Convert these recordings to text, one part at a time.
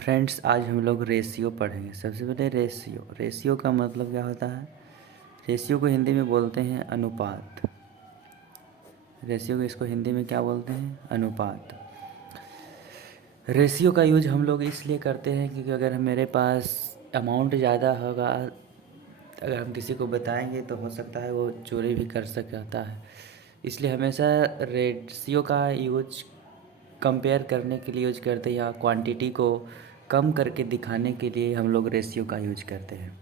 Friends, आज हम लोग रेशियो पढ़ेंगे। सबसे पहले रेशियो का मतलब क्या होता है। रेशियो को हिंदी में बोलते हैं अनुपात। रेशियो को इसको हिंदी में क्या बोलते हैं, अनुपात। रेशियो का यूज हम लोग इसलिए करते हैं क्योंकि अगर मेरे पास अमाउंट ज़्यादा होगा, अगर हम किसी को बताएंगे तो हो सकता है वो चोरी भी कर सकता है। इसलिए हमेशा रेशियो का यूज कंपेयर करने के लिए यूज करते हैं, या क्वांटिटी को कम करके दिखाने के लिए हम लोग रेशियो का यूज करते हैं।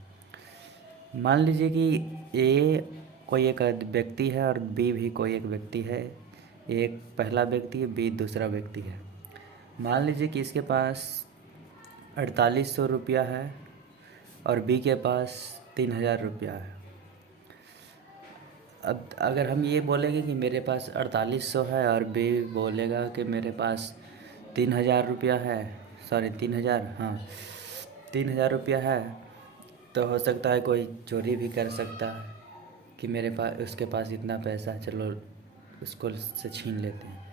मान लीजिए कि ए कोई एक व्यक्ति है और बी भी कोई एक व्यक्ति है। एक पहला व्यक्ति है, बी दूसरा व्यक्ति है। मान लीजिए कि इसके पास 4800 रुपया है और बी के पास 3000 रुपया है। अब अगर हम ये बोलेंगे कि मेरे पास 4800 है और बी बोलेगा कि मेरे पास 3000 रुपया है, सॉरी 3000, हाँ 3000 रुपया है, तो हो सकता है कोई चोरी भी कर सकता है कि मेरे पास उसके पास इतना पैसा है, चलो उसको से छीन लेते हैं।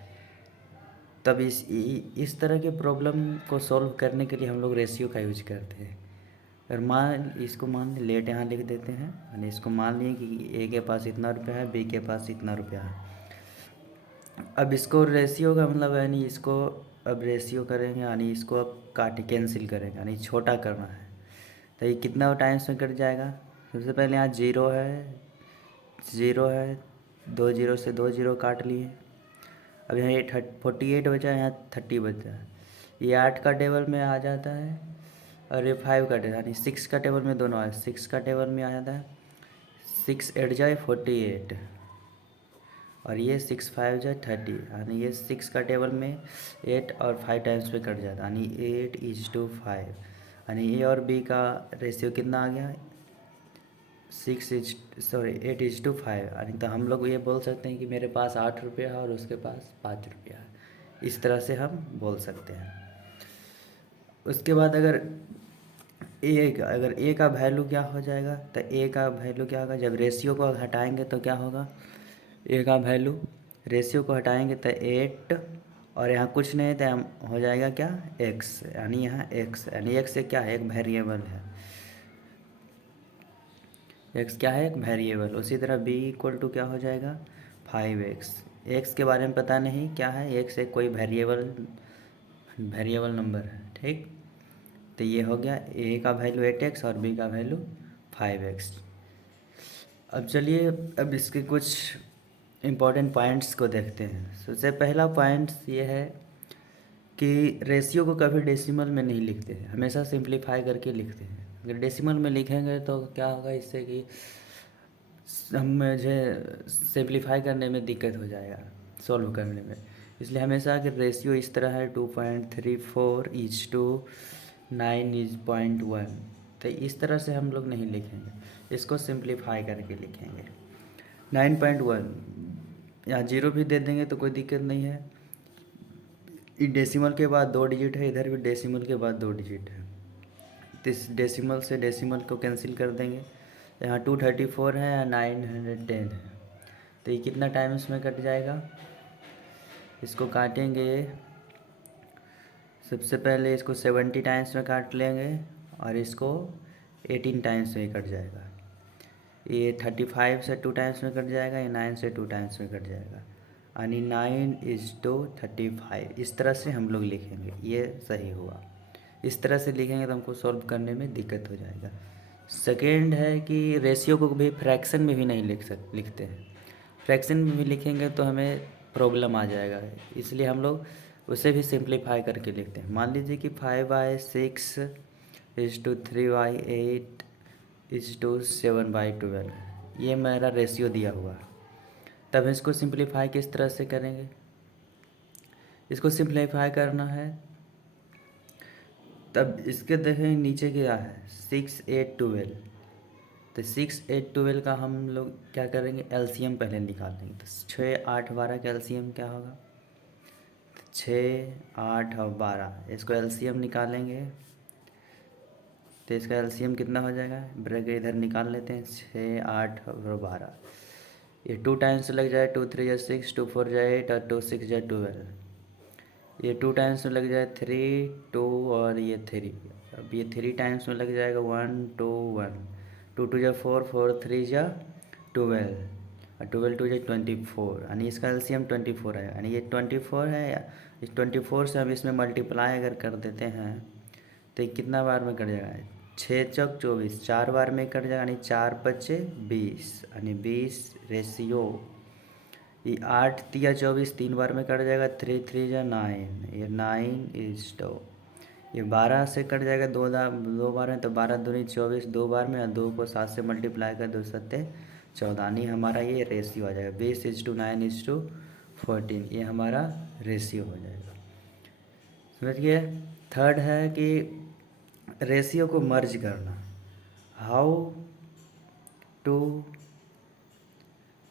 तब इस तरह के प्रॉब्लम को सॉल्व करने के लिए हम लोग रेशियो का यूज करते हैं। और इसको मान लेट यहाँ लिख देते हैं, यानी इसको मान लिए कि ए के पास इतना रुपया है, बी के पास इतना रुपया है। अब इसको रेशियो का मतलब यानी इसको अब रेशियो करेंगे, यानी इसको अब काट कैंसिल करेंगे, यानी छोटा करना है। तो ये कितना टाइम्स में कट जाएगा। सबसे पहले यहाँ जीरो है, 2 जीरो से 2 जीरो काट लिए। अब यहाँ 48 बचा है, यहाँ 30 बचा है। ये 8 का टेबल में आ जाता है और ये 5 का टेबल, यानी 6 का टेबल में दोनों आए, 6 का टेबल में आ जाता है। 6 8 जाए 48 और ये 6 5 जाए 30, यानी ये 6 का टेबल में 8 और 5 टाइम्स पे कट जाता है, यानी 8:5। यानी ए और बी का रेशियो कितना आ गया, 8:5। यानी तो हम लोग ये बोल सकते हैं कि मेरे पास 8 रुपया है और उसके पास 5 रुपया है। इस तरह से हम बोल सकते हैं। उसके बाद अगर ए का वैल्यू क्या हो जाएगा, तो ए का वैल्यू क्या होगा, जब रेशियो को हटाएंगे तो क्या होगा, ए का वैल्यू रेशियो को हटाएंगे तो 8, और यहाँ कुछ नहीं है तो हो जाएगा क्या, एक्स। यानी यहाँ एक्स, यानी एक्स क्या है, एक वेरिएबल है। एक्स क्या है, एक वेरिएबल। उसी तरह बी इक्वल टू क्या हो जाएगा, 5x। एक्स के बारे में पता नहीं क्या है, एक्स एक कोई वेरिएबल नंबर है, ठीक। तो ये हो गया, ए का वैल्यू 8x और बी का वैल्यू 5x। अब चलिए अब इसके कुछ इम्पोर्टेंट पॉइंट्स को देखते हैं। सबसे पहला पॉइंट्स ये है कि रेशियो को कभी डेसिमल में नहीं लिखते हैं, हमेशा सिंप्लीफाई करके लिखते हैं। अगर डेसिमल में लिखेंगे तो क्या होगा, इससे कि मुझे सिंप्लीफाई करने में दिक्कत हो जाएगा, सॉल्व करने में। इसलिए हमेशा अगर रेशियो इस तरह है 2.34:9:1, तो इस तरह से हम लोग नहीं लिखेंगे, इसको सिंप्लीफाई करके लिखेंगे। 9.1 यहाँ जीरो भी दे देंगे तो कोई दिक्कत नहीं है। डेसिमल के बाद 2 डिजिट है, इधर भी डेसिमल के बाद 2 डिजिट है, तो इस डेसिमल से डेसिमल को कैंसिल कर देंगे। यहाँ 234 है या 910 है, तो ये कितना टाइम इसमें कट जाएगा, इसको काटेंगे। सबसे पहले इसको 70 टाइम्स में काट लेंगे और इसको 18 टाइम्स में कट जाएगा। ये 35 से 2 टाइम्स में कट जाएगा, ये 9 से 2 टाइम्स में कट जाएगा, यानी 9:35। इस तरह से हम लोग लिखेंगे, ये सही हुआ। इस तरह से लिखेंगे तो हमको सॉल्व करने में दिक्कत हो जाएगा। सेकेंड है कि रेशियो को भी फ्रैक्शन में भी नहीं लिखते हैं। फ्रैक्शन में भी लिखेंगे तो हमें प्रॉब्लम आ जाएगा, इसलिए हम लोग उसे भी सिंप्लीफाई करके लिखते हैं। मान लीजिए कि 5/6:3/8:7/12, ये मेरा रेशियो दिया हुआ है। तब इसको सिंप्लीफाई किस तरह से करेंगे, इसको सिंप्लीफाई करना है तब इसके देखें नीचे क्या है, 6 8 12। तो 6 8 12 का हम लोग क्या करेंगे, एलसीएम पहले निकाल लेंगे। तो 6 8 12 का एलसीएम क्या होगा, 6 8 और 12, इसको एलसीएम निकालेंगे। तो इसका एलसीएम कितना हो जाएगा, ब्रैकेट इधर निकाल लेते हैं, 6 8 और 12। ये 2 टाइम्स लग जाए, 2 3 6, 2 4 8 और 2 6 12। ये 2 टाइम्स में लग जाए 3 2 और ये 3। अब ये 3 टाइम्स में लग जाएगा 1 2 1। 2 2 जा 4 4 3 जा 12 और 12 2 जा 24 यानी इसका एलसीएम 24 है। यानी ये 24 है। इस 24 से हम इसमें मल्टीप्लाई अगर कर देते हैं तो ये कितना बार में कट जाएगा? 6 चौक 24, 4 बार में कट जाएगा यानी 4 बचे 20 यानी 20 रेशियो। ये 8 तिया 24, 3 बार में कट जाएगा 3 3 जा 9, ये 9:2। ये 12 से कट जाएगा 2 बार में तो 12 दूनी 24 2 बार में और 2 को 7 से मल्टीप्लाई कर 2 7 14 यानी हमारा ये रेशियो आ जाएगा 20:9:14। ये हमारा रेशियो हो जाएगा। समझ गए? थर्ड है कि रेशियो को मर्ज करना। How to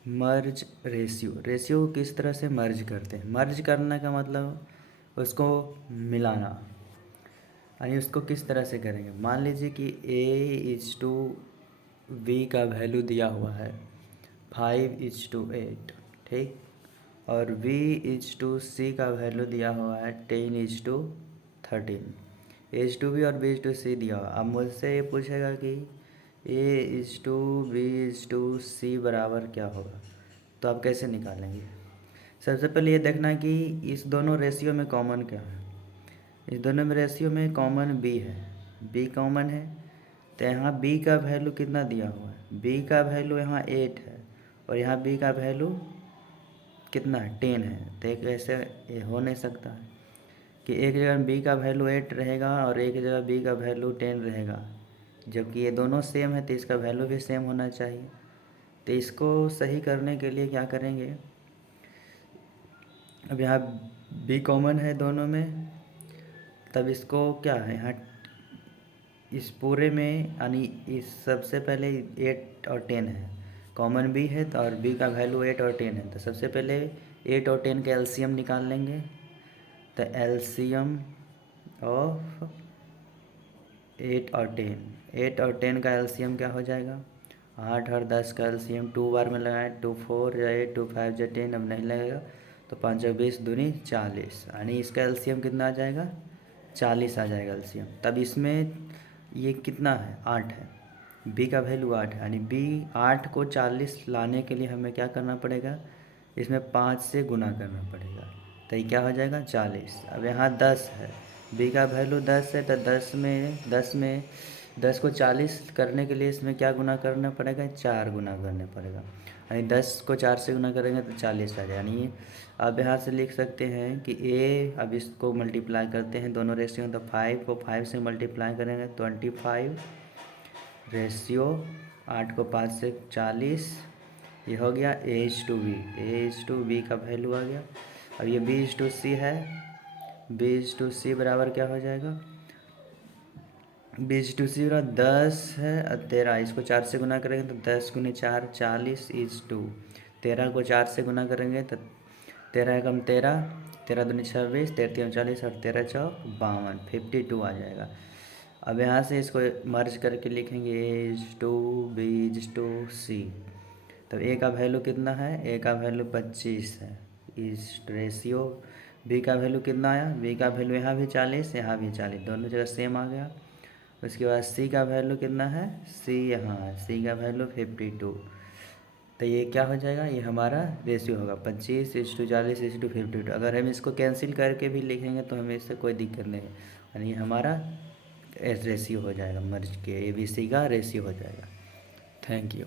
merge ratio. Ratio को किस तरह से मर्ज करते हैं? मर्ज करने का मतलब उसको मिलाना। यानी उसको किस तरह से करेंगे? मान लीजिए कि A:B का वैल्यू दिया हुआ है 5:8, ठीक, और B:C का वैल्यू दिया हुआ है 10:13। A:B और B:C दिया हुआ। अब मुझसे ये पूछेगा कि A:B:C बराबर क्या होगा, तो आप कैसे निकालेंगे? सबसे पहले ये देखना है कि इस दोनों रेशियो में कॉमन क्या है। इस दोनों में रेशियो में कॉमन B है, B कॉमन है तो यहाँ B का वैल्यू कितना दिया हुआ है? B का वैल्यू यहाँ 8 है और यहाँ B का वैल्यू कितना है? 10 है। तो एक ऐसे ये हो नहीं सकता है कि एक जगह B का वैल्यू 8 रहेगा और एक जगह B का वैल्यू 10 रहेगा, जबकि ये दोनों सेम है तो इसका वैल्यू भी सेम होना चाहिए। तो इसको सही करने के लिए क्या करेंगे? अब यहाँ B कॉमन है दोनों में, तब इसको क्या है यहाँ इस पूरे में यानी इस सबसे पहले 8 और 10 है, कॉमन B है तो और B का वैल्यू 8 और 10 है, तो सबसे पहले 8 और 10 का एलसीएम निकाल लेंगे। तो एलसीएम ऑफ 8 और 10, 8 और 10 का एलसीएम क्या हो जाएगा? 8 और 10 का एलसीएम 2 बार में लगाए 2 4 या 8 2 5 या 10, अब नहीं लगेगा तो 5 20 दूनी 40 यानी इसका एलसीएम कितना आ जाएगा? 40 आ जाएगा एलसीएम। तब इसमें ये कितना है? 8 है, B का वैल्यू 8 है यानी B 8 को 40 लाने के लिए हमें क्या करना पड़ेगा? इसमें 5 से गुना करना पड़ेगा तो ये क्या हो जाएगा? 40। अब यहाँ 10 है, B का वैल्यू 10 है तो 10 को 40 करने के लिए इसमें क्या गुना करना पड़ेगा? 4 गुना करना पड़ेगा यानी 10 को 4 से गुना करेंगे तो 40 आ जाएगा। यानी अब यहाँ से लिख सकते हैं कि A, अब इसको मल्टीप्लाई करते हैं दोनों रेशियो, तो 5 को 5 से मल्टीप्लाई करेंगे 25 रेशियो 8 को 5 से 40, ये हो गया A:B। A:B का वैल्यू आ गया। अब ये B:C है, B:C बराबर क्या हो जाएगा? B:C बराबर 10 है और 13, इसको 4 से गुना करेंगे तो 10 गुने 4 40:2। 13 को 4 से गुना करेंगे तो 13 एकम 13, 13 दूनी 26, 13 40 और 13 चौक 52, 52 आ जाएगा। अब यहाँ से इसको मर्ज करके लिखेंगे A:B:C। तो A का वैल्यू कितना है? A का वैल्यू 25 है। इस रेशियो B का वैल्यू कितना आया? B का वैल्यू यहाँ भी 40 यहाँ भी 40, दोनों जगह सेम आ गया। उसके बाद C का वैल्यू कितना है? C यहाँ है, C का वैल्यू 52। तो ये क्या हो जाएगा? ये हमारा रेशियो होगा 25:40:52। अगर हम इसको कैंसिल करके भी लिखेंगे तो हमें इससे कोई दिक्कत नहीं है, यानी ये हमारा रेशियो हो जाएगा, मर्ज के ABC का रेशियो हो जाएगा। Thank you.